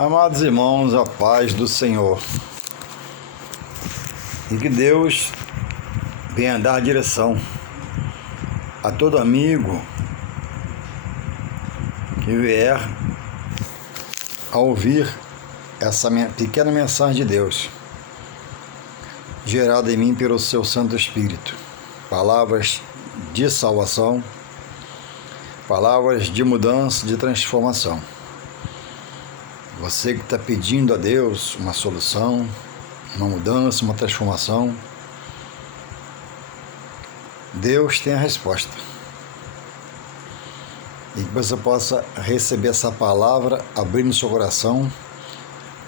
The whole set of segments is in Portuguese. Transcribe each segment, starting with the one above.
Amados irmãos, a paz do Senhor. E que Deus venha dar direção a todo amigo que vier a ouvir essa pequena mensagem de Deus, gerada em mim pelo seu Santo Espírito. Palavras de salvação, palavras de mudança, de transformação. Você que está pedindo a Deus uma solução, uma mudança, uma transformação, Deus tem a resposta. E que você possa receber essa palavra, abrir no seu coração,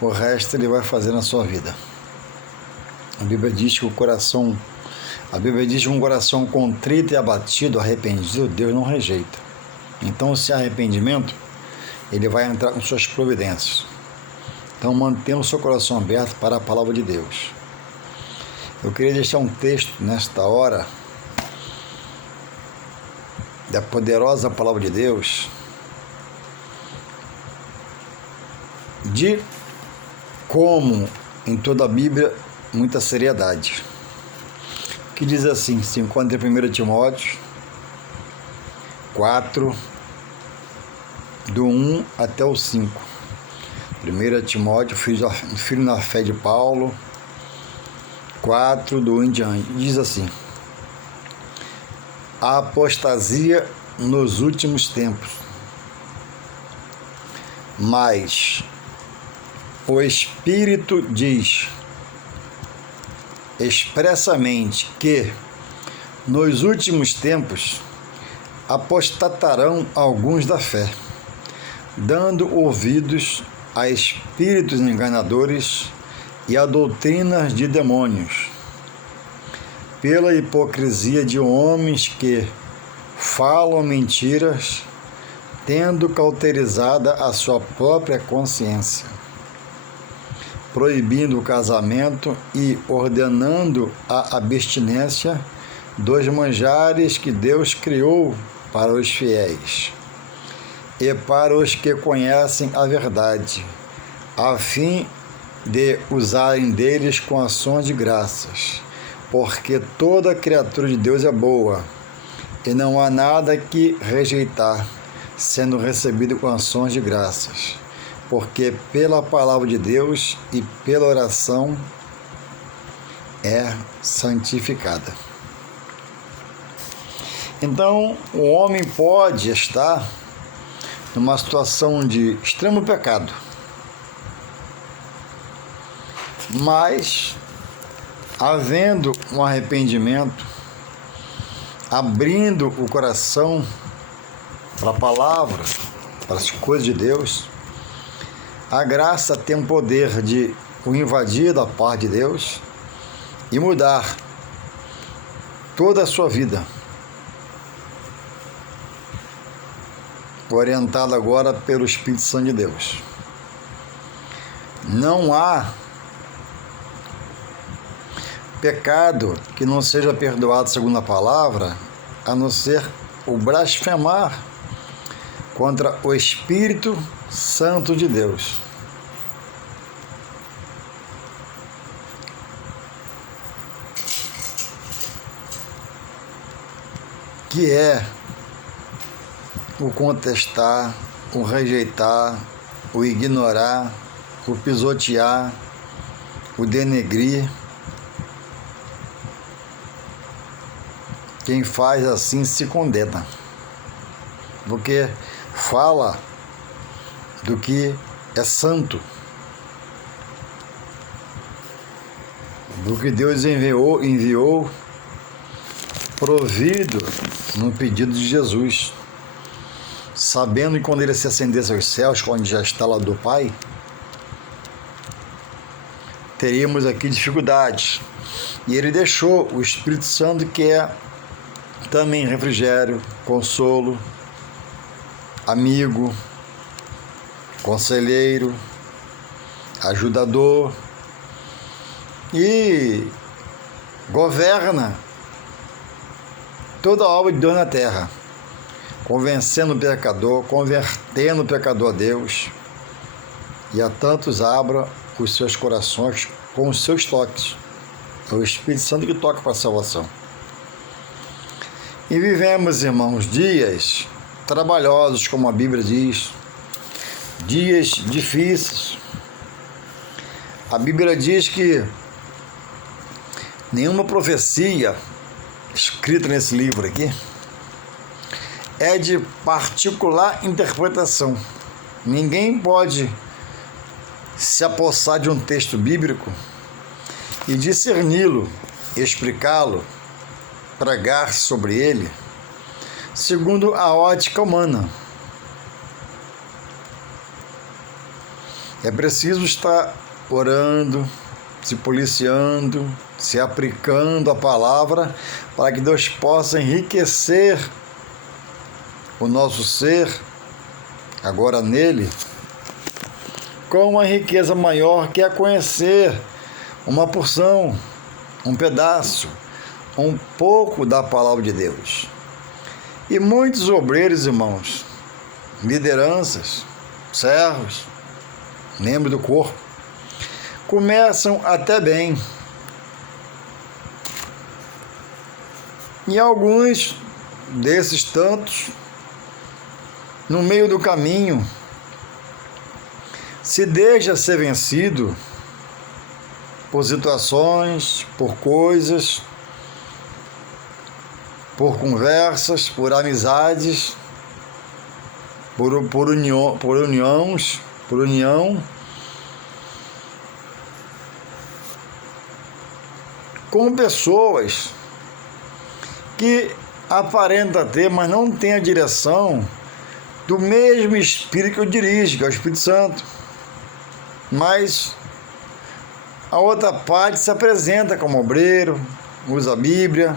o resto Ele vai fazer na sua vida. A Bíblia diz que um coração contrito e abatido, arrependido, Deus não rejeita. Então, esse arrependimento, Ele vai entrar com suas providências. Então, mantenha o seu coração aberto para a palavra de Deus. Eu queria deixar um texto nesta hora da poderosa palavra de Deus, de como em toda a Bíblia, muita seriedade. Que diz assim, se encontra em 1 Timóteo 4, do 1 até o 5. 1 Timóteo, filho na fé de Paulo, 4, do 1 em diante. Diz assim: a apostasia nos últimos tempos. Mas o Espírito diz expressamente que nos últimos tempos apostatarão alguns da fé, dando ouvidos a espíritos enganadores e a doutrinas de demônios, pela hipocrisia de homens que falam mentiras, tendo cauterizada a sua própria consciência, proibindo o casamento e ordenando a abstinência dos manjares que Deus criou para os fiéis e para os que conhecem a verdade, a fim de usarem deles com ações de graças, porque toda criatura de Deus é boa, e não há nada que rejeitar, sendo recebido com ações de graças, porque pela palavra de Deus e pela oração é santificada. Então, o homem pode estar numa situação de extremo pecado, mas havendo um arrependimento, abrindo o coração para a palavra, para as coisas de Deus, a graça tem o poder de o invadir da parte de Deus e mudar toda a sua vida, orientado agora pelo Espírito Santo de Deus. Não há pecado que não seja perdoado segundo a palavra, a não ser o blasfemar contra o Espírito Santo de Deus. Que é o contestar, o rejeitar, o ignorar, o pisotear, o denegrir. Quem faz assim se condena, porque fala do que é santo, do que Deus enviou provido no pedido de Jesus, sabendo que quando ele se ascendesse aos céus, onde já está lá do Pai, teríamos aqui dificuldades. E ele deixou o Espírito Santo, que é também refrigério, consolo, amigo, conselheiro, ajudador, e governa toda a obra de Deus na terra, convencendo o pecador, convertendo o pecador a Deus, e a tantos abra os seus corações com os seus toques. É o Espírito Santo que toca para a salvação. E vivemos, irmãos, dias trabalhosos, como a Bíblia diz, dias difíceis. A Bíblia diz que nenhuma profecia escrita nesse livro aqui é de particular interpretação. Ninguém pode se apossar de um texto bíblico e discerni-lo, explicá-lo, pregar sobre ele, segundo a ótica humana. É preciso estar orando, se policiando, se aplicando a palavra, para que Deus possa enriquecer o nosso ser, agora nele, com uma riqueza maior, que é conhecer uma porção, um pedaço, um pouco da palavra de Deus. E muitos obreiros, irmãos, lideranças, servos, membros do corpo, começam até bem. E alguns desses tantos, no meio do caminho, se deixa ser vencido por situações, por coisas, por conversas, por amizades, por união, com pessoas que aparenta ter, mas não tem a direção do mesmo Espírito que eu dirijo, que é o Espírito Santo. Mas a outra parte se apresenta como obreiro, usa a Bíblia,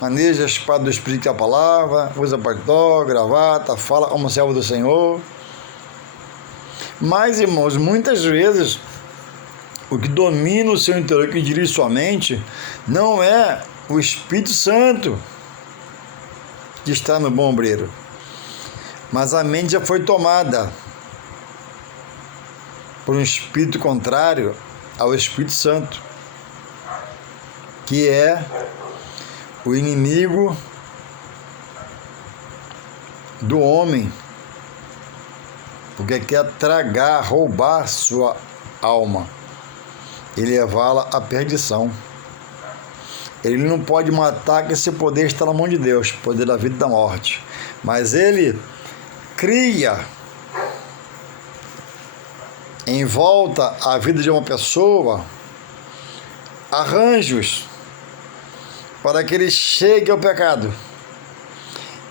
maneja a espada do Espírito, que é a palavra, usa paletó, gravata, fala como servo do Senhor. Mas, irmãos, muitas vezes o que domina o seu interior, que dirige sua mente, não é o Espírito Santo que está no bom obreiro, mas a mente já foi tomada por um espírito contrário ao Espírito Santo, que é o inimigo do homem, porque quer tragar, roubar sua alma e levá-la à perdição. Ele não pode matar, que esse poder está na mão de Deus, poder da vida e da morte. Mas ele cria em volta à vida de uma pessoa arranjos para que ele chegue ao pecado.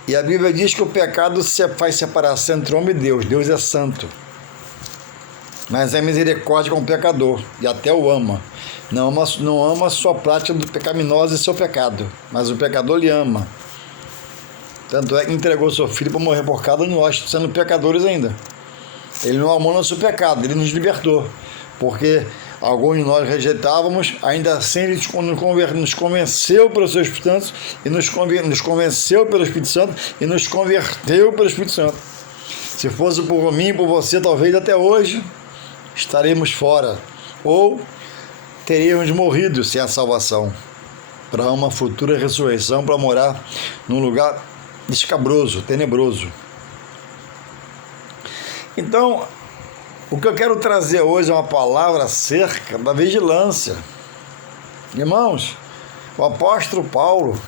E a Bíblia diz que o pecado faz separação entre o homem e Deus. Deus é santo, mas é misericórdia com o pecador e até o ama. Não ama a sua prática do pecaminosa e seu pecado, mas o pecador lhe ama. Tanto é que entregou seu filho para morrer por cada um de nós, sendo pecadores ainda. Ele não amou nosso pecado, ele nos libertou, porque alguns de nós rejeitávamos, ainda assim ele nos convenceu pelo seu Espírito Santo, e nos convenceu pelo Espírito Santo, e nos converteu pelo Espírito Santo. Se fosse por mim e por você, talvez até hoje estaremos fora, ou teríamos morrido sem a salvação, para uma futura ressurreição, para morar num lugar escabroso, tenebroso. Então, o que eu quero trazer hoje é uma palavra acerca da vigilância. Irmãos, o apóstolo Paulo,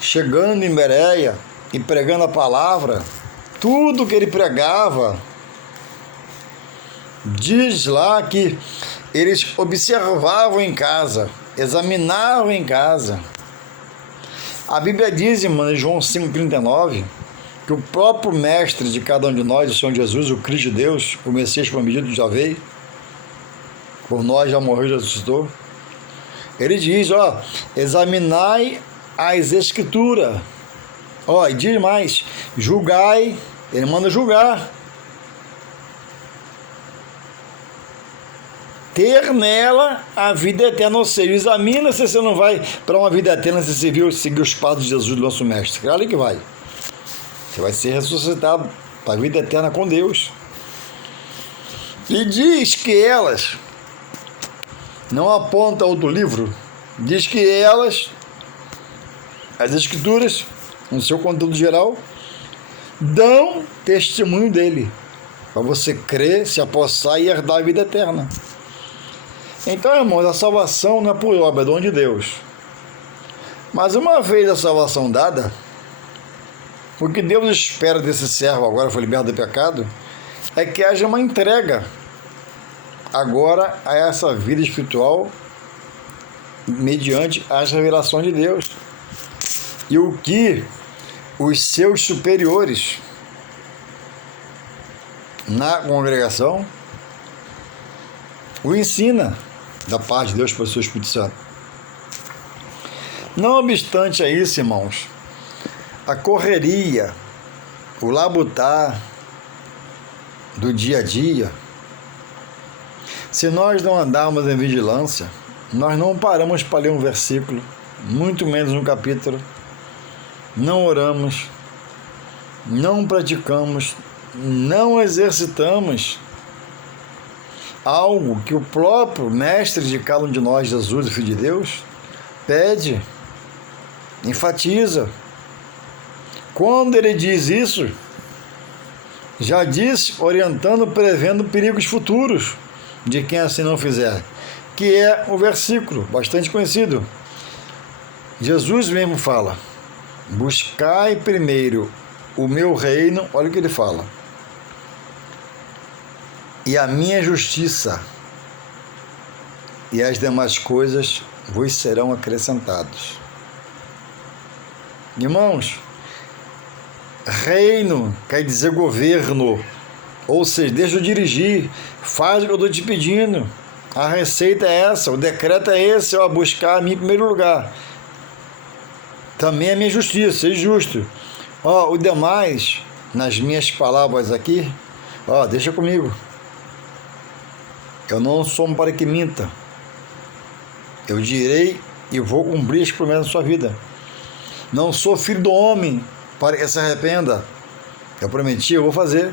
chegando em Bereia e pregando a palavra, tudo que ele pregava, diz lá que eles observavam em casa, examinavam em casa. A Bíblia diz, irmão, em João 5,39, que o próprio mestre de cada um de nós, o Senhor Jesus, o Cristo de Deus, o Messias prometido, já veio, por nós já morreu, já ressuscitou. Ele diz, examinai as Escrituras. E diz mais, julgai, ele manda julgar. Ter nela a vida eterna, ou seja, examina se você não vai para uma vida eterna, se você seguir os passos de Jesus, nosso mestre. Claro que vai. Você vai ser ressuscitado para a vida eterna com Deus. E diz que elas, não aponta outro livro, diz que elas, as Escrituras, no seu conteúdo geral, dão testemunho dele, para você crer, se apossar e herdar a vida eterna. Então, irmãos, a salvação não é por obra, é dom de Deus. Mas uma vez a salvação dada, o que Deus espera desse servo, agora foi liberto do pecado, é que haja uma entrega agora a essa vida espiritual mediante as revelações de Deus. E o que os seus superiores na congregação o ensina da parte de Deus para o seu Espírito Santo. Não obstante a isso, irmãos, a correria, o labutar do dia a dia, se nós não andarmos em vigilância, nós não paramos para ler um versículo, muito menos um capítulo, não oramos, não praticamos, não exercitamos algo que o próprio Mestre de cada um de nós, Jesus, o Filho de Deus, pede, enfatiza. Quando ele diz isso, já diz orientando, prevendo perigos futuros de quem assim não fizer, que é o versículo bastante conhecido. Jesus mesmo fala: buscai primeiro o meu reino, olha o que ele fala, e a minha justiça, e as demais coisas vos serão acrescentadas. Irmãos, reino quer dizer governo, ou seja, deixa eu dirigir, faz o que eu estou te pedindo, a receita é essa, o decreto é esse, ó, buscar a mim em primeiro lugar, também a minha justiça, seja justo, ó, o demais, nas minhas palavras aqui, ó, deixa comigo, eu não sou um para que minta, eu direi e vou cumprir as promessas da sua vida, não sou filho do homem para que se arrependa, eu prometi, eu vou fazer,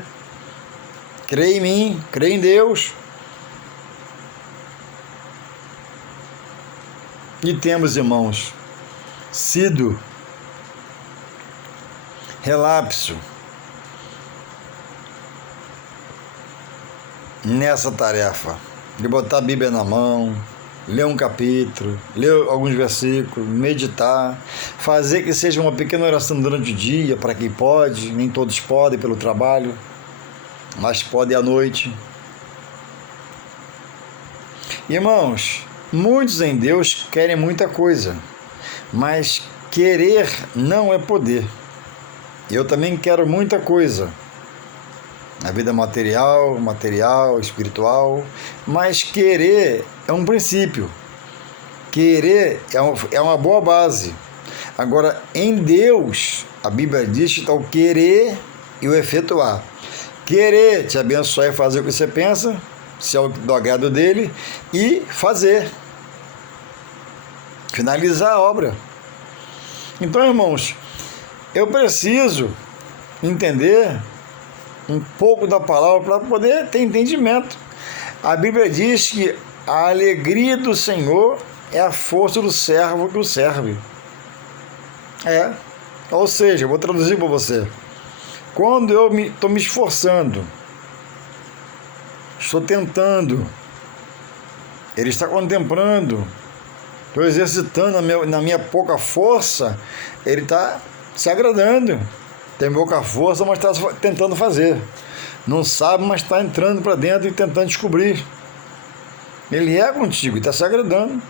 crê em mim, crê em Deus. E temos, irmãos, sido relapso nessa tarefa de botar a Bíblia na mão, ler um capítulo, ler alguns versículos, meditar, fazer que seja uma pequena oração durante o dia, para quem pode, nem todos podem pelo trabalho, mas podem à noite. Irmãos, muitos em Deus querem muita coisa, mas querer não é poder. Eu também quero muita coisa, na vida material, espiritual, mas querer é um princípio, querer é uma boa base. Agora, em Deus, a Bíblia diz que está o querer e o efetuar. Querer te abençoar e fazer o que você pensa, se é do agrado dele, e fazer, finalizar a obra. Então, irmãos, eu preciso entender um pouco da palavra para poder ter entendimento. A Bíblia diz que a alegria do Senhor é a força do servo que o serve. Ou seja, eu vou traduzir para você. Quando eu estou me esforçando, estou tentando, ele está contemplando, estou exercitando na minha pouca força, ele está se agradando. Tem pouca força, mas está tentando fazer. Não sabe, mas está entrando para dentro e tentando descobrir. Ele é contigo e está se agradando.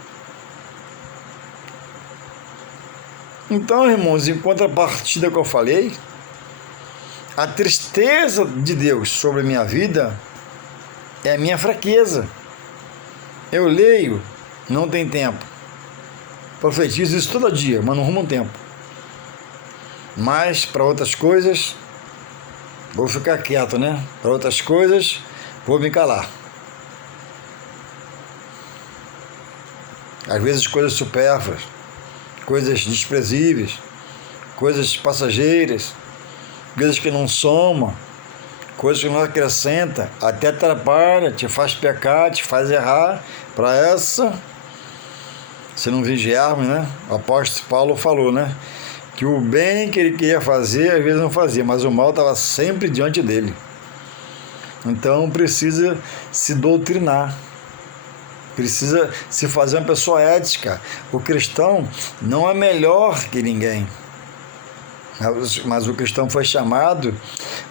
Então, irmãos, em contrapartida que eu falei, a tristeza de Deus sobre a minha vida é a minha fraqueza. Eu leio, não tem tempo. Profetizo isso todo dia, mas não arrumo um tempo. Mas para outras coisas, vou ficar quieto, né? Para outras coisas, vou me calar. Às vezes coisas supérfluas, coisas desprezíveis, coisas passageiras, coisas que não somam, coisas que não acrescenta, até atrapalha, te faz pecar, te faz errar. Para essa, se não vigiarmos, né? O apóstolo Paulo falou, né? Que o bem que ele queria fazer, às vezes não fazia, mas o mal estava sempre diante dele. Então precisa se doutrinar, precisa se fazer uma pessoa ética. O cristão não é melhor que ninguém, mas o cristão foi chamado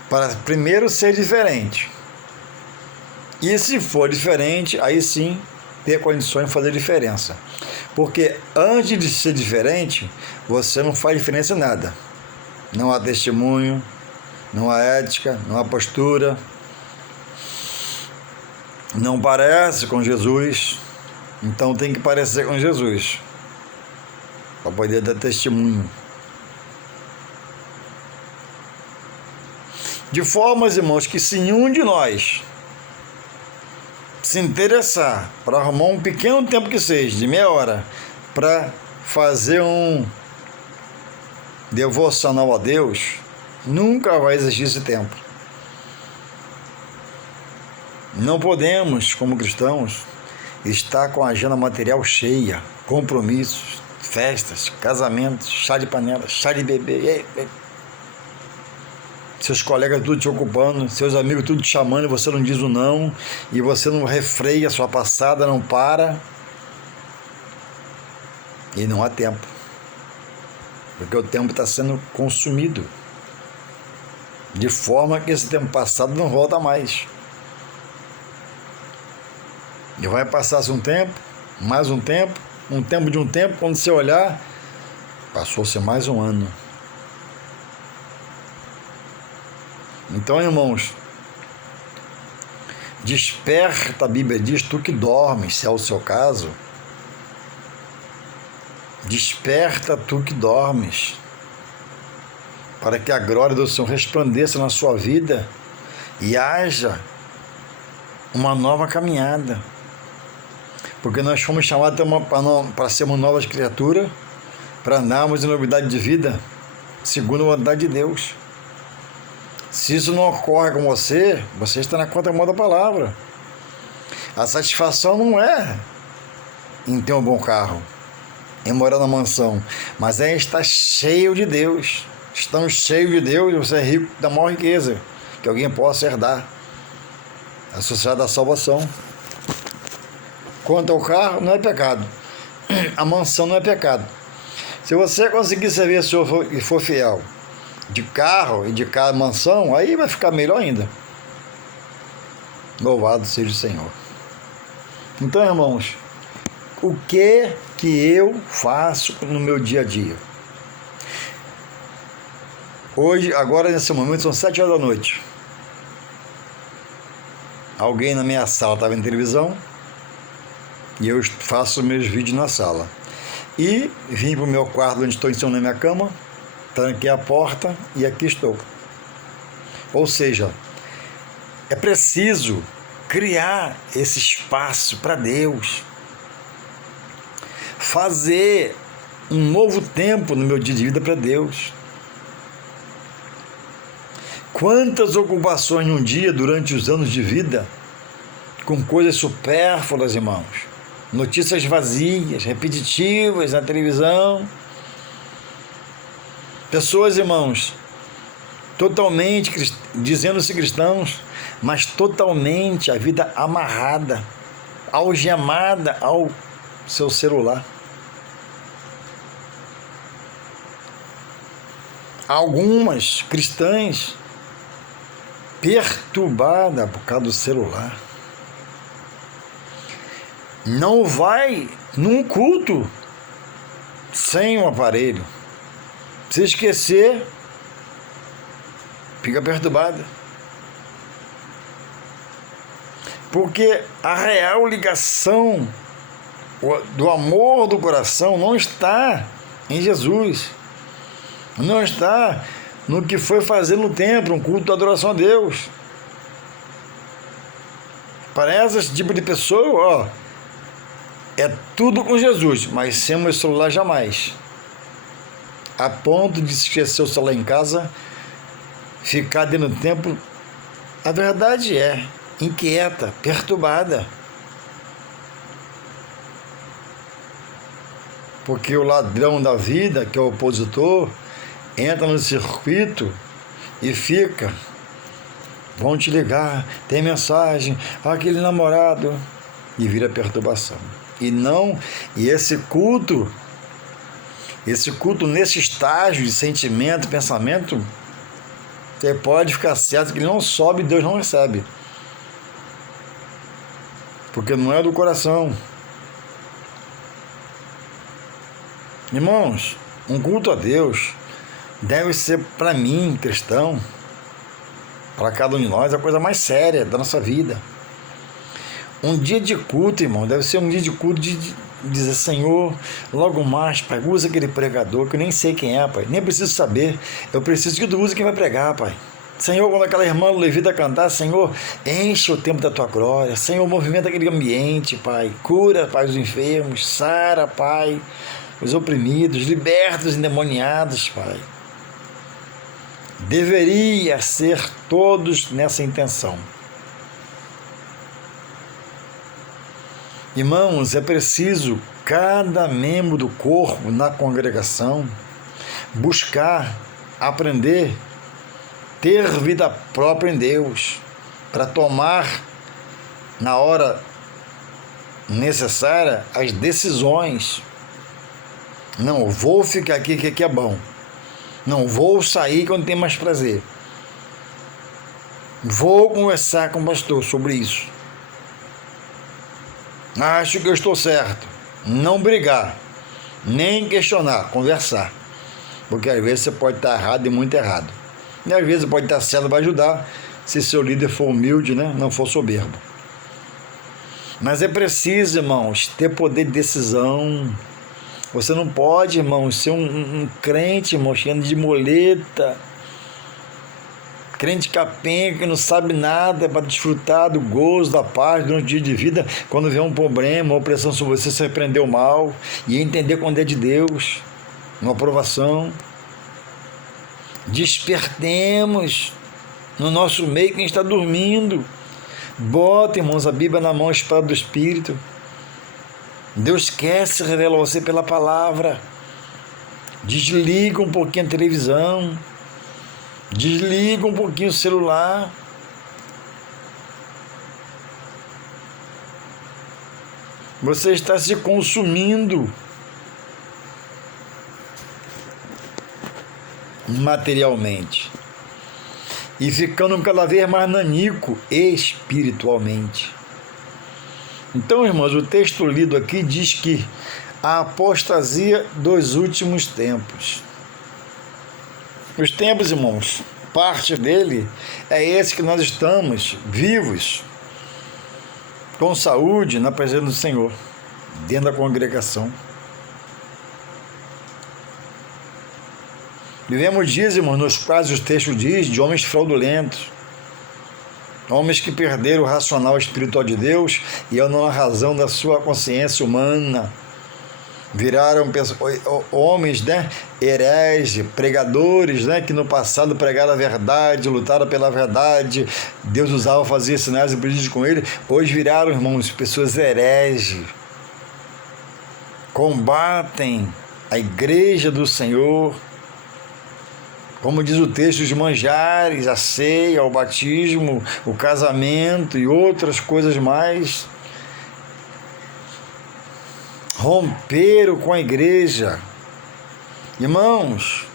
para primeiro ser diferente. E se for diferente, aí sim ter condições de fazer diferença. Porque antes de ser diferente, você não faz diferença em nada. Não há testemunho, não há ética, não há postura. Não parece com Jesus, então tem que parecer com Jesus, para poder dar testemunho. De forma, irmãos, que se nenhum de nós se interessar para arrumar um pequeno tempo que seja, de meia hora, para fazer um devocional a Deus, nunca vai existir esse tempo. Não podemos, como cristãos, estar com a agenda material cheia, compromissos, festas, casamentos, chá de panela, chá de bebê, seus colegas tudo te ocupando, seus amigos tudo te chamando e você não diz o não, e você não refreia a sua passada, não para, e não há tempo, porque o tempo está sendo consumido, de forma que esse tempo passado não volta mais. E vai passar-se um tempo, mais um tempo de um tempo, quando você olhar, passou-se mais um ano. Então, irmãos, desperta, a Bíblia diz, tu que dormes, se é o seu caso, desperta tu que dormes, para que a glória do Senhor resplandeça na sua vida e haja uma nova caminhada. Porque nós fomos chamados para sermos novas criaturas, para andarmos em novidade de vida, segundo a vontade de Deus. Se isso não ocorre com você, você está na contramão da palavra. A satisfação não é em ter um bom carro, em morar na mansão, mas é estar cheio de Deus. Estamos cheios de Deus e você é rico da maior riqueza que alguém possa herdar, a sociedade da salvação. Quanto ao carro, não é pecado. A mansão não é pecado. Se você conseguir servir o Senhor e for fiel, de carro e de mansão, aí vai ficar melhor ainda. Louvado seja o Senhor. Então, irmãos, o que eu faço no meu dia a dia? Hoje, agora nesse momento, são 7 horas da noite. Alguém na minha sala estava em televisão, e eu faço meus vídeos na sala. E vim para o meu quarto, onde estou em cima da minha cama, tranquei a porta e aqui estou. Ou seja, é preciso criar esse espaço para Deus. Fazer um novo tempo no meu dia de vida para Deus. Quantas ocupações num dia durante os anos de vida, com coisas supérfluas, irmãos. Notícias vazias, repetitivas na televisão. Pessoas, irmãos, totalmente dizendo-se cristãos, mas totalmente a vida amarrada, algemada ao seu celular. Algumas cristãs perturbadas por causa do celular. Não vai num culto sem um aparelho. Se esquecer, fica perturbada. Porque a real ligação do amor do coração não está em Jesus. Não está no que foi fazer no templo, um culto de adoração a Deus. Para esse tipo de pessoa, é tudo com Jesus, mas sem o meu celular jamais. A ponto de esquecer o celular em casa, ficar dentro do templo A verdade é inquieta, perturbada. Porque o ladrão da vida, que é o opositor, entra no circuito e fica. Vão te ligar, tem mensagem, aquele namorado, e vira perturbação. E esse culto nesse estágio de sentimento, pensamento, você pode ficar certo que ele não sobe e Deus não recebe. Porque não é do coração. Irmãos, um culto a Deus deve ser, para mim, cristão, para cada um de nós, a coisa mais séria da nossa vida. Um dia de culto, irmão, deve ser um dia de culto de dizer: Senhor, logo mais, Pai, usa aquele pregador, que eu nem sei quem é, Pai, nem preciso saber, eu preciso que tu use quem vai pregar, Pai. Senhor, quando aquela irmã levita cantar, Senhor, enche o tempo da tua glória, Senhor, movimenta aquele ambiente, Pai, cura, Pai, os enfermos, sara, Pai, os oprimidos, liberta os endemoniados, Pai. Deveria ser todos nessa intenção. Irmãos, é preciso cada membro do corpo na congregação buscar, aprender, ter vida própria em Deus, para tomar na hora necessária as decisões. Não vou ficar aqui que aqui é bom. Não vou sair quando tem mais prazer. Vou conversar com o pastor sobre isso. Acho que eu estou certo. Não brigar, nem questionar, conversar. Porque às vezes você pode estar errado e muito errado. E às vezes pode estar certo para ajudar, se seu líder for humilde, né? Não for soberbo. Mas é preciso, irmãos, ter poder de decisão. Você não pode, irmãos, ser um crente, irmão, cheio de moleta, crente capenga que não sabe nada para desfrutar do gozo, da paz durante o dia de vida. Quando vê um problema, uma opressão sobre você, você repreender o mal e entender quando é de Deus, uma aprovação. Despertemos no nosso meio quem está dormindo. Bota, irmãos, a Bíblia na mão, a espada do Espírito. Deus quer se revelar a você pela palavra. Desliga um pouquinho a televisão. Desliga um pouquinho o celular. Você está se consumindo materialmente e ficando cada vez mais nanico espiritualmente. Então, irmãos, o texto lido aqui diz que a apostasia dos últimos tempos. Os tempos, irmãos, parte dele é esse que nós estamos vivos, com saúde, na presença do Senhor, dentro da congregação. Vivemos dias, irmãos, nos quais o texto diz de homens fraudulentos, homens que perderam o racional espiritual de Deus e andam na razão da sua consciência humana. Viraram homens, né, hereges, pregadores, né, que no passado pregaram a verdade, lutaram pela verdade, Deus usava, fazia sinais e prodígios com ele. Hoje viraram, irmãos, pessoas hereges, combatem a igreja do Senhor, como diz o texto, os manjares, a ceia, o batismo, o casamento e outras coisas mais. Romperam com a igreja. Irmãos,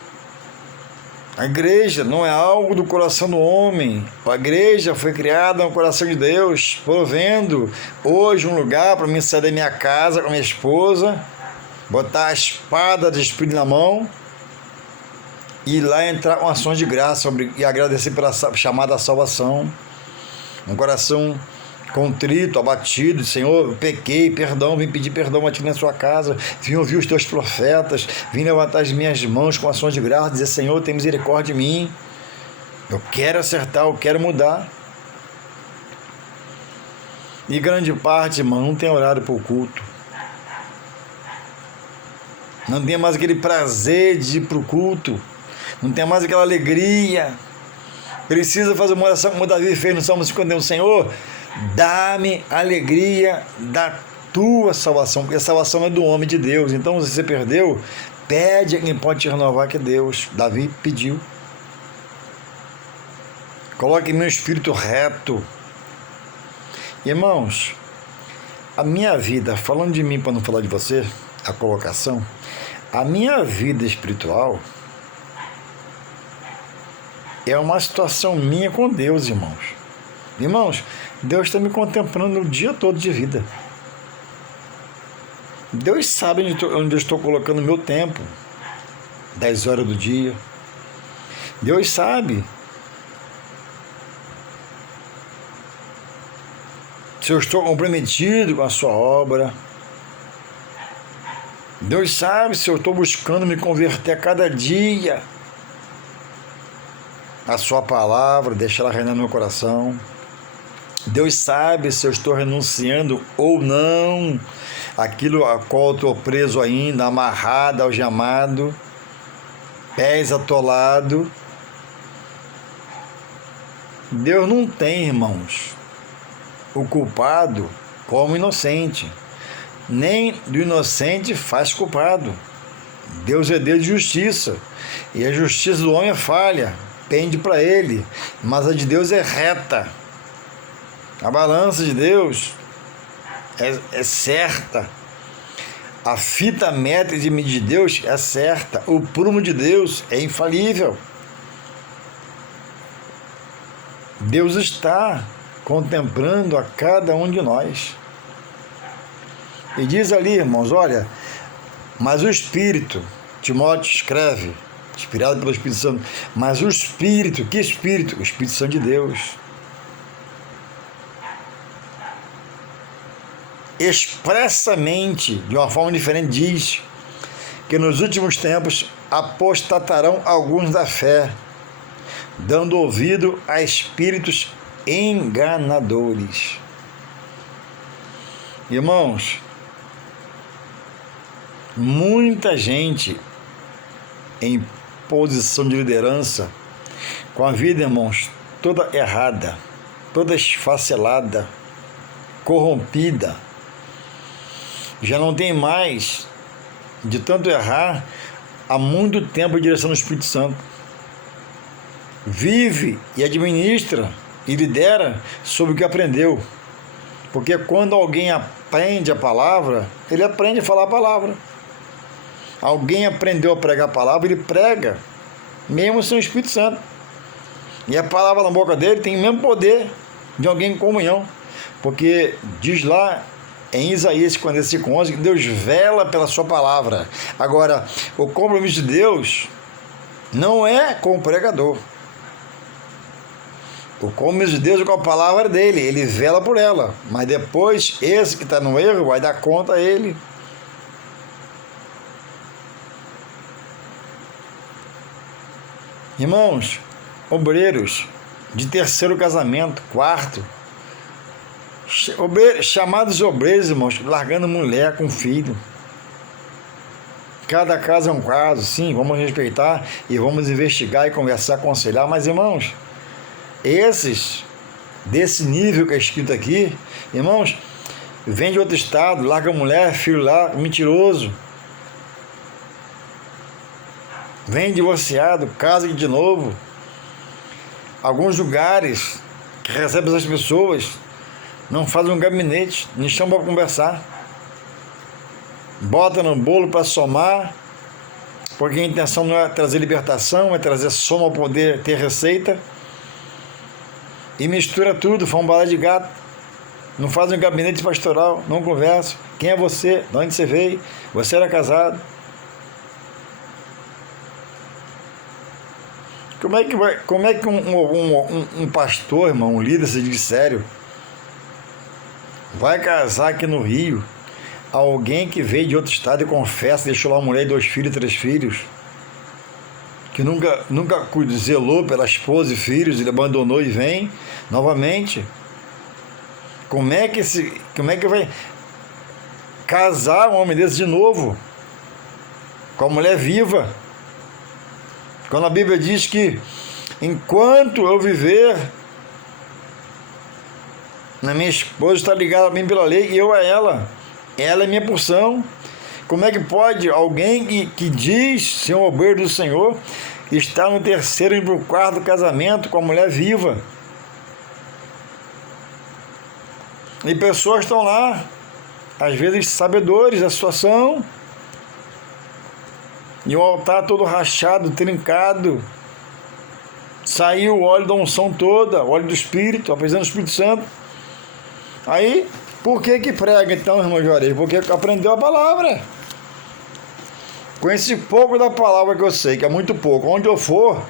a igreja não é algo do coração do homem. A igreja foi criada no coração de Deus, provendo hoje um lugar para mim sair da minha casa com a minha esposa, botar a espada de Espírito na mão e ir lá entrar com ações de graça e agradecer pela chamada salvação. Um coração contrito, abatido, Senhor, eu pequei, perdão, vim pedir perdão a ti na sua casa, vim ouvir os teus profetas, vim levantar as minhas mãos com ações de graça, dizer: Senhor, tem misericórdia de mim, eu quero acertar, eu quero mudar. E grande parte, irmão, não tem horário para o culto, não tem mais aquele prazer de ir para o culto, não tem mais aquela alegria Precisa fazer uma oração como Davi fez no Salmo 51, Senhor, dá-me alegria da tua salvação, porque a salvação é do homem de Deus. Então, se você perdeu, pede a quem pode te renovar, que é Deus. Davi pediu. Coloque meu espírito reto. Irmãos, a minha vida, falando de mim para não falar de você, a colocação, a minha vida espiritual é uma situação minha com Deus, irmãos. Irmãos, Deus está me contemplando o dia todo de vida. Deus sabe onde eu estou colocando o meu tempo, 10 horas do dia. Deus sabe se eu estou comprometido com a sua obra. Deus sabe se eu estou buscando me converter a cada dia a sua palavra, deixar ela reinar no meu coração. Deus sabe se eu estou renunciando ou não aquilo a qual eu estou preso ainda, amarrado, algemado, pés atolados. Deus não tem, irmãos, o culpado como inocente, nem do inocente faz culpado. Deus é Deus de justiça, e a justiça do homem é falha, pende para ele, mas a de Deus é reta. A balança de Deus é certa. A fita métrica de medir de Deus é certa. O prumo de Deus é infalível. Deus está contemplando a cada um de nós. E diz ali, irmãos, olha, mas o Espírito, Timóteo escreve, inspirado pelo Espírito Santo, mas o Espírito, que Espírito? O Espírito Santo de Deus. Expressamente, de uma forma diferente, diz que nos últimos tempos apostatarão alguns da fé, dando ouvido a espíritos enganadores. Irmãos, muita gente em posição de liderança, com a vida, irmãos, toda errada, toda esfacelada, corrompida, já não tem mais, de tanto errar, há muito tempo em direção ao Espírito Santo. Vive e administra e lidera sobre o que aprendeu. Porque quando alguém aprende a palavra, ele aprende a falar a palavra. Alguém aprendeu a pregar a palavra, ele prega, mesmo sem o Espírito Santo. E a palavra na boca dele tem o mesmo poder de alguém em comunhão. Porque diz lá em Isaías 45:11 que Deus vela pela sua palavra. Agora, o compromisso de Deus não é com o pregador. O compromisso de Deus é com a palavra dele, ele vela por ela. Mas depois, esse que está no erro vai dar conta a ele. Irmãos, obreiros de terceiro casamento, quarto, chamados obreiros, irmãos, largando mulher com filho. Cada caso é um caso, sim, vamos respeitar e vamos investigar e conversar, aconselhar, mas, irmãos, esses, desse nível que é escrito aqui, irmãos, vem de outro estado, larga mulher, filho lá, mentiroso. Vem divorciado, casa de novo. Alguns lugares que recebem essas pessoas não fazem um gabinete, não chamam para conversar. Bota no bolo para somar, porque a intenção não é trazer libertação, é trazer soma para poder ter receita. E mistura tudo, faz um balé de gato. Não faz um gabinete pastoral, não conversa. Quem é você? De onde você veio? Você era casado? Como é que um pastor, irmão, um líder, se diz sério, vai casar aqui no Rio alguém que veio de outro estado e confessa, deixou lá uma mulher, 2 filhos, 3 filhos, que nunca zelou pela esposa e filhos, ele abandonou e vem novamente? Como é que vai casar um homem desse de novo com a mulher viva? Quando a Bíblia diz que Enquanto eu viver, a minha esposa está ligada a mim pela lei e eu a ela. Ela é minha porção. Como é que pode alguém que diz ser um obreiro do Senhor estar no terceiro e no quarto casamento com a mulher viva? E pessoas estão lá, às vezes sabedores da situação, e o altar todo rachado, trincado, saiu o óleo da unção toda, o óleo do Espírito, a presença do Espírito Santo. Aí, por que prega então, irmão Juarez? Porque aprendeu a palavra. Com esse pouco da palavra que eu sei, que é muito pouco, onde eu for,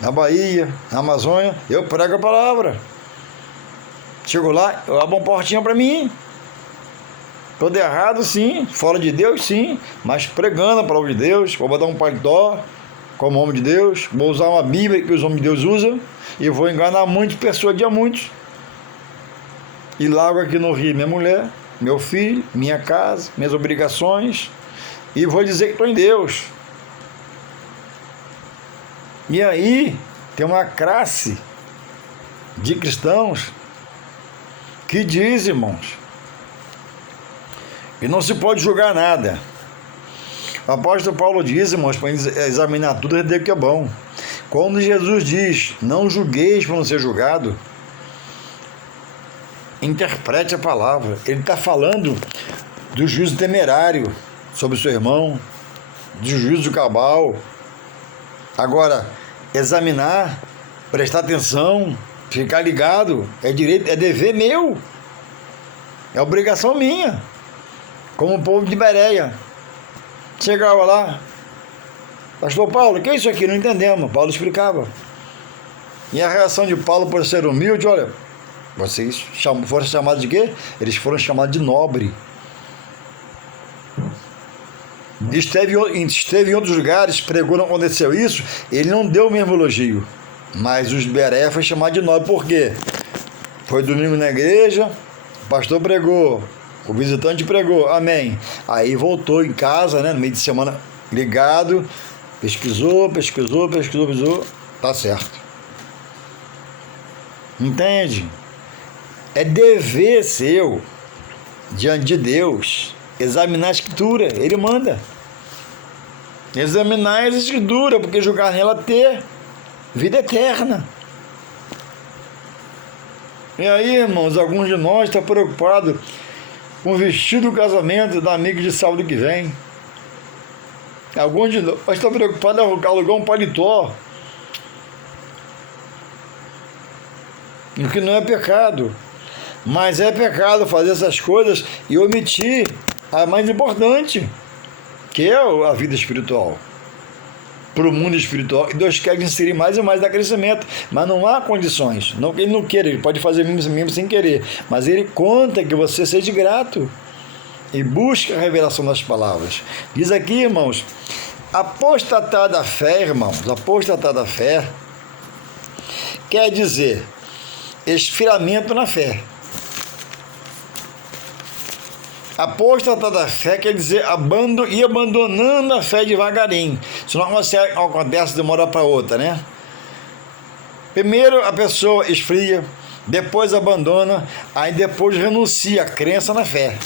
na Bahia, na Amazônia, eu prego a palavra. Chego lá, eu abro uma portinha para mim. Todo errado, sim. Fora de Deus, sim. Mas pregando a palavra de Deus. Vou botar um paletó como homem de Deus. Vou usar uma Bíblia que os homens de Deus usam. E vou enganar muitas pessoas, dia muitos. E largo aqui no Rio minha mulher, meu filho, minha casa, minhas obrigações. E vou dizer que estou em Deus. E aí, tem uma classe de cristãos que diz, irmãos, e não se pode julgar nada. O apóstolo Paulo diz, irmãos, para examinar tudo, é que é bom. Quando Jesus diz, não julgueis para não ser julgado, interprete a palavra. Ele está falando do juízo temerário sobre o seu irmão, do juízo cabal. Agora, examinar, prestar atenção, ficar ligado, é direito, é dever meu, é obrigação minha, como o povo de Bereia. Chegava lá, pastor Paulo, o que é isso aqui? Não entendemos. Paulo explicava. E a reação de Paulo, por ser humilde, olha, vocês foram chamados de quê? Eles foram chamados de nobre. Esteve em outros lugares, pregou, não aconteceu isso, ele não deu o mesmo elogio. Mas os Bereia foi chamado de nobre, por quê? Foi domingo na igreja, o pastor pregou, o visitante pregou, amém. Aí voltou em casa, né, no meio de semana, ligado, pesquisou, tá certo. Entende? É dever seu, diante de Deus, examinar a Escritura, Ele manda. Examinar a Escritura, porque julgar nela ter vida eterna. E aí, irmãos, alguns de nós estão preocupados com o vestido do casamento da amiga de sábado que vem. Alguns de nós estão preocupados em alugar um paletó. O que não é pecado. Mas é pecado fazer essas coisas e omitir a mais importante, que é a vida espiritual. Para o mundo espiritual, e Deus quer inserir mais e mais da crescimento, mas não há condições. Não, ele não quer, ele pode fazer mesmo sem querer, mas ele conta que você seja grato e busque a revelação das palavras. Diz aqui, irmãos, apostatar da fé, irmãos, apostatar da fé quer dizer esfriamento na fé. Apostatar da fé quer dizer ir abandonando a fé devagarinho. Isso não acontece de uma hora para outra, né? Primeiro a pessoa esfria, depois abandona, aí depois renuncia à crença na fé.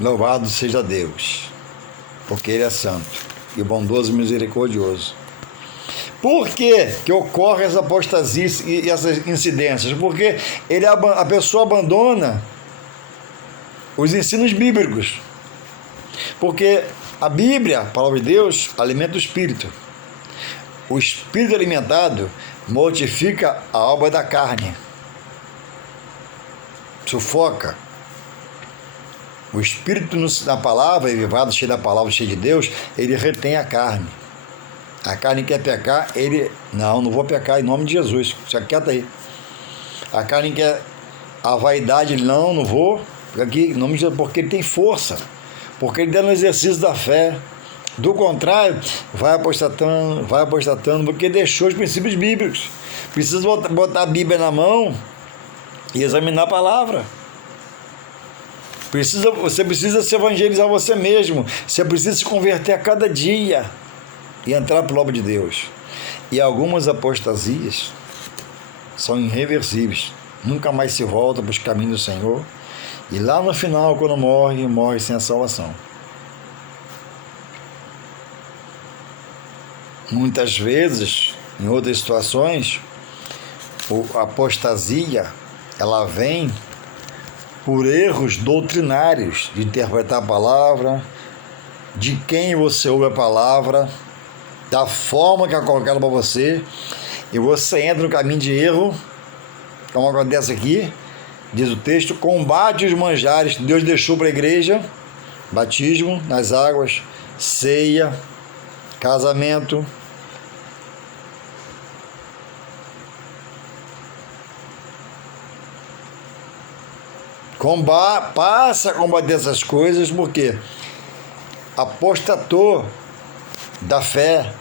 Louvado seja Deus, porque Ele é santo e bondoso e misericordioso. Por que ocorre essa apostasia e essas incidências? Porque a pessoa abandona os ensinos bíblicos. Porque a Bíblia, a palavra de Deus, alimenta o espírito. O espírito alimentado mortifica a obra da carne. Sufoca. O espírito na palavra, elevado, cheio da palavra, cheio de Deus, ele retém a carne. A carne quer pecar, ele... Não vou pecar em nome de Jesus. Fica quieto aí. A carne quer a vaidade, ele... Não vou. Fica aqui em nome de Jesus, porque ele tem força. Porque ele dá no exercício da fé. Do contrário, vai apostatando, porque deixou os princípios bíblicos. Precisa botar a Bíblia na mão e examinar a palavra. Você precisa se evangelizar você mesmo. Você precisa se converter a cada dia e entrar para a obra de Deus. E algumas apostasias são irreversíveis. Nunca mais se volta para os caminhos do Senhor. E lá no final, quando morre sem a salvação. Muitas vezes, em outras situações, a apostasia, ela vem por erros doutrinários de interpretar a palavra, de quem você ouve a palavra, da forma que é colocada para você, e você entra no caminho de erro, como acontece aqui, diz o texto, combate os manjares que Deus deixou para a igreja, batismo nas águas, ceia, casamento, passa a combater essas coisas, porque apostatou da fé,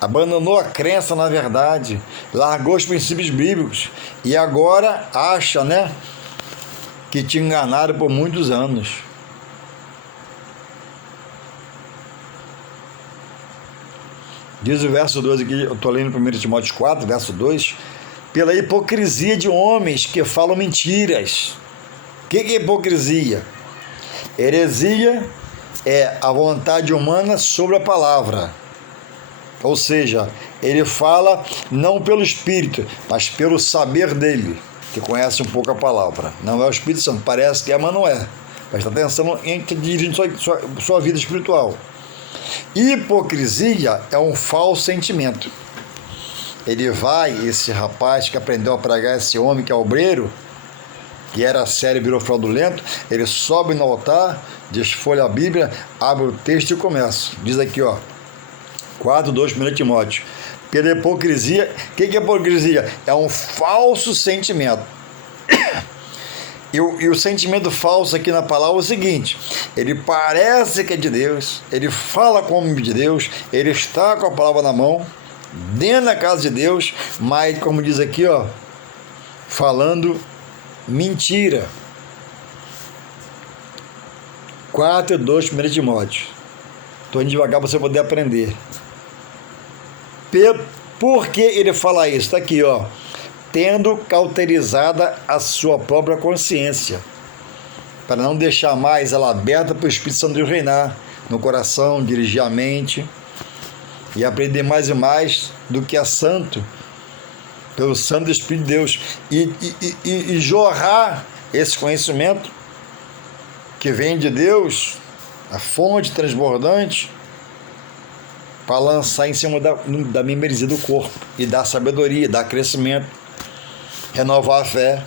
abandonou a crença na verdade, largou os princípios bíblicos e agora acha, que te enganaram por muitos anos. Diz o verso 2 aqui, eu estou lendo 1 Timóteo 4, verso 2, pela hipocrisia de homens que falam mentiras. O que é hipocrisia? Heresia é a vontade humana sobre a palavra. Ou seja, ele fala não pelo Espírito, mas pelo saber dele, que conhece um pouco a palavra. Não é o Espírito Santo, parece que é, mas não é. Presta atenção em que dirige sua vida espiritual. Hipocrisia é um falso sentimento. Esse rapaz que aprendeu a pregar, esse homem que é obreiro, que era sério e virou fraudulento, ele sobe no altar, desfolha a Bíblia, abre o texto e começa. Diz aqui, 4:2, 1 Timóteo. Pela hipocrisia, o que é hipocrisia? É um falso sentimento. E o sentimento falso aqui na palavra é o seguinte: ele parece que é de Deus, ele fala como de Deus, ele está com a palavra na mão, dentro da casa de Deus, mas, como diz aqui, falando mentira. 4:2, 1 Timóteo. Estou indo devagar para você poder aprender. Por que ele fala isso? Está aqui, tendo cauterizada a sua própria consciência, para não deixar mais ela aberta para o Espírito Santo de reinar no coração, dirigir a mente e aprender mais e mais do que é santo, pelo Santo Espírito de Deus, e jorrar esse conhecimento que vem de Deus, a fonte transbordante, para lançar em cima da membresia do corpo e dar sabedoria, dar crescimento, renovar a fé.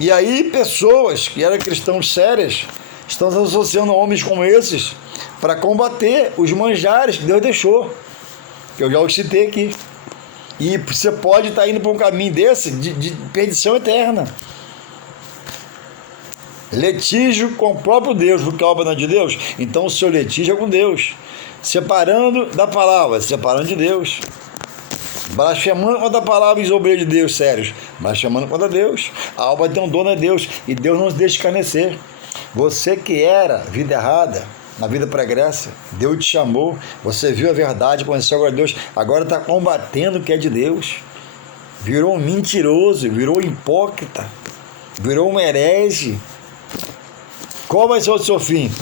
E aí pessoas que eram cristãos sérias estão se associando a homens como esses para combater os manjares que Deus deixou, que eu já os citei aqui. E você pode estar indo para um caminho desse de perdição eterna. Litígio com o próprio Deus, porque a obra não é de Deus. Então o seu litígio é com Deus, separando da palavra, separando de Deus, blasfemando contra a palavra e desobreio de Deus, sérios, blasfemando contra Deus. A alma tem um dono é Deus, e Deus não nos deixa escarnecer. Você que era vida errada, na vida pregressa, Deus te chamou, você viu a verdade, conheceu agora Deus, agora está combatendo o que é de Deus, virou um mentiroso, virou um hipócrita, virou um herege. Qual vai ser o seu fim?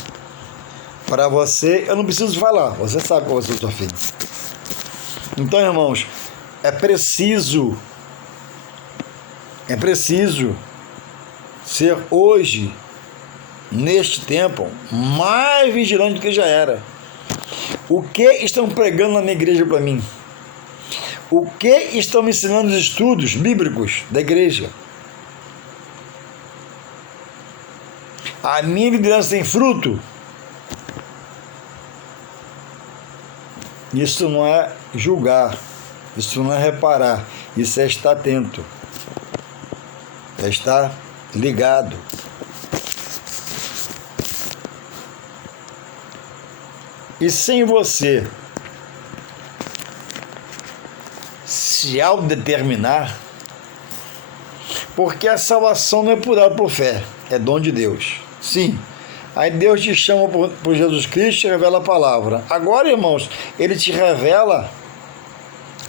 Para você, eu não preciso falar, você sabe qual vai ser o seu fim. Então, irmãos, é preciso ser hoje, neste tempo, mais vigilante do que já era. O que estão pregando na minha igreja para mim? O que estão me ensinando nos estudos bíblicos da igreja? A minha liderança tem fruto? Isso não é julgar, isso não é reparar, isso é estar atento, é estar ligado. E sem você se autodeterminar, Porque a salvação não é por fé, é dom de Deus. Sim. Aí Deus te chama por Jesus Cristo e revela a palavra. Agora, irmãos, Ele te revela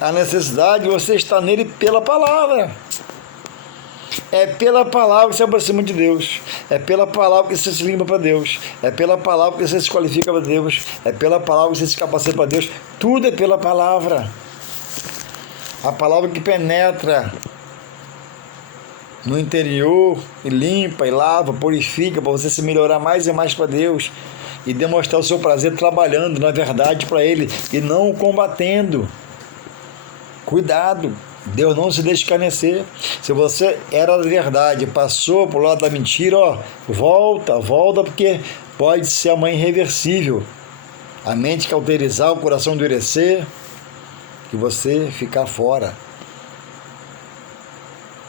a necessidade de você estar nele pela palavra. É pela palavra que você aproxima de Deus. É pela palavra que você se limpa para Deus. É pela palavra que você se qualifica para Deus. É pela palavra que você se capacita para Deus. Tudo é pela palavra. A palavra que penetra no interior e limpa e lava, purifica, para você se melhorar mais e mais para Deus e demonstrar o seu prazer trabalhando na verdade para Ele e não o combatendo. Cuidado, Deus não se deixa escarnecer. Se você era da verdade, passou pro lado da mentira, volta, porque pode ser amanhã irreversível. A mente cauterizar, o coração endurecer, que você ficar fora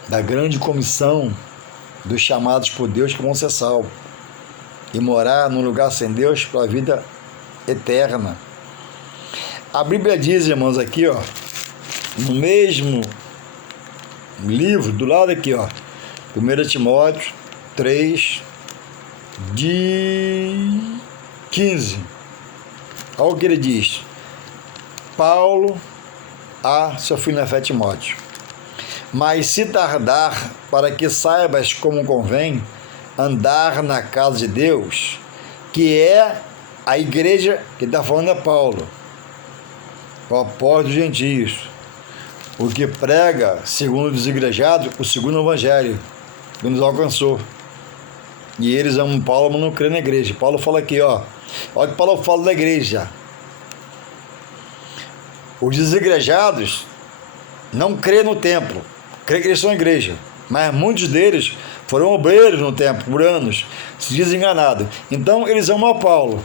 da grande comissão dos chamados por Deus que vão ser salvos e morar num lugar sem Deus para a vida eterna. A Bíblia diz, irmãos, aqui, no mesmo livro, do lado aqui, 1 Timóteo 3, de 15. Olha o que ele diz. Paulo a seu filho na fé Timóteo. Mas se tardar, para que saibas como convém andar na casa de Deus, que é a igreja que está falando é Paulo, o apóstolo dos gentios, o que prega, segundo os igrejados, o segundo evangelho, que nos alcançou. E eles amam Paulo, mas não creem na igreja. Paulo fala aqui, olha o que Paulo fala da igreja. Os desigrejados não creem no templo, creem que eles são igreja, mas muitos deles foram obreiros no templo por anos, se dizem enganados. Então eles amam a Paulo,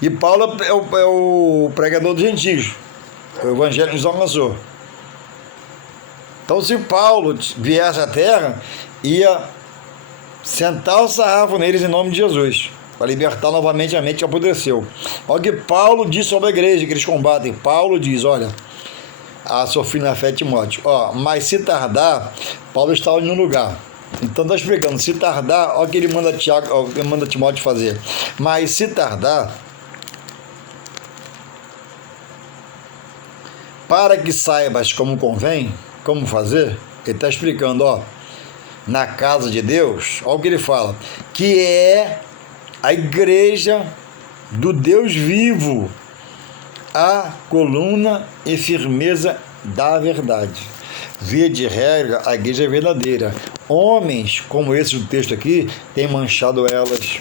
e Paulo é o pregador dos gentios, o evangelho nos alcançou. Então, se Paulo viesse à terra, ia sentar o sarrafo neles em nome de Jesus, para libertar novamente a mente que apodreceu. Olha o que Paulo diz sobre a igreja que eles combatem. Paulo diz, olha, a seu filho na fé Timóteo, mas se tardar, Paulo está em um lugar. Então está explicando, se tardar, olha o que ele manda Timóteo fazer. Mas se tardar, para que saibas como convém, como fazer, ele está explicando, na casa de Deus, olha o que ele fala, que é a igreja do Deus vivo, a coluna e firmeza da verdade. Via de regra, a igreja é verdadeira. Homens, como esse do texto aqui, têm manchado elas,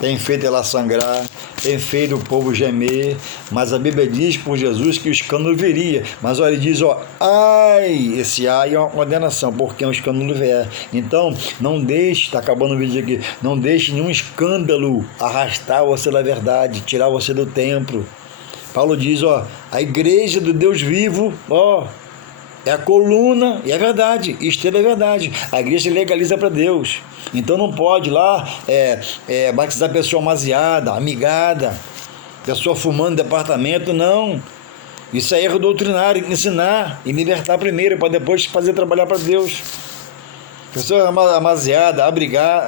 têm feito ela sangrar, têm feito o povo gemer, mas a Bíblia diz por Jesus que o escândalo viria. Mas olha, ele diz, ai, esse ai é uma condenação, porque um escândalo vier. Então, não deixe, está acabando o vídeo aqui, não deixe nenhum escândalo arrastar você da verdade, tirar você do templo. Paulo diz, a igreja do Deus vivo, é a coluna, e é verdade, estrela é verdade. A igreja legaliza para Deus. Então não pode lá batizar pessoa amaziada, amigada, pessoa fumando no departamento, não. Isso é erro doutrinário, ensinar e libertar primeiro, para depois fazer trabalhar para Deus. Pessoa amaziada, abrigar,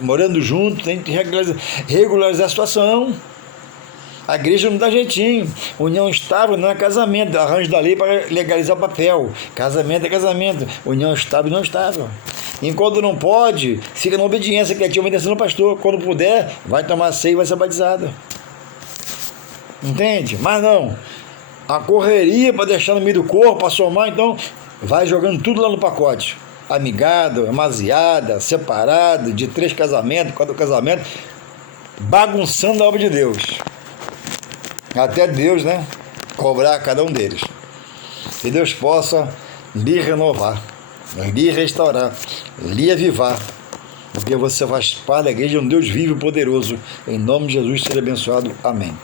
morando junto, tem que regularizar a situação. A igreja não dá jeitinho. União estável não é casamento. Arranjo da lei para legalizar o papel. Casamento é casamento. União estável não estável. Enquanto não pode, fica na obediência, quietinho, obedecendo ao pastor. Quando puder, vai tomar ceia e vai ser batizado. Entende? Mas não. A correria para deixar no meio do corpo, para somar, então, vai jogando tudo lá no pacote. Amigado, amaziada, separado, de 3 casamentos, 4 casamentos, bagunçando a obra de Deus. Até Deus, cobrar a cada um deles. Que Deus possa lhe renovar, lhe restaurar, lhe avivar, porque você faz parte da igreja de um Deus vivo e poderoso. Em nome de Jesus, seja abençoado. Amém.